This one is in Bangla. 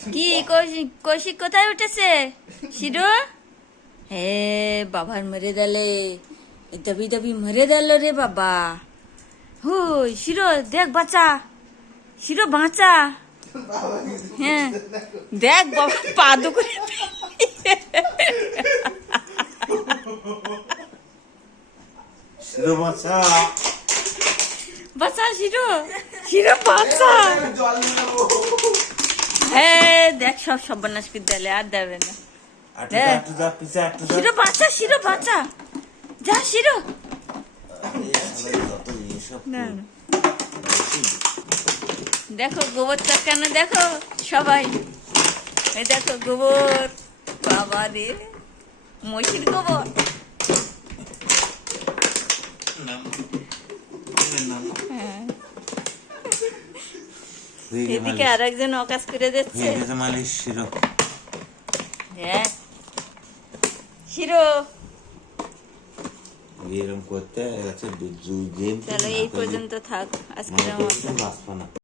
কি কৌশিক কোথায় উঠেছে শিরো? হে বাবার মেরে দিলে, দাবি দাবি মেরে দিল রে বাবা। হুই শিরো দেখ বাঁচা, শিরো বাঁচা। হ্যাঁ দেখ বাবা পা দুকুরে শিরো বাঁচা, বাঁচা শিরো, শিরো বাঁচা। হ্যাঁ দেখ সব সর্বনাশ করে দিলে, আর দেবে না। শিরো বাঁচা, শিরো বাঁচা, যা শিরো। না না দেখো গোবর চক্কানো দেখো সবাই, এই দেখো গোবর, বাবা রে মহিষের গোবর। হ্যাঁ এদিকে আর একজন অকাশ করে দিচ্ছে। শিরো হ্যাঁ শিরো এরকম করতে চলো এই পর্যন্ত থাক আজকের মতো।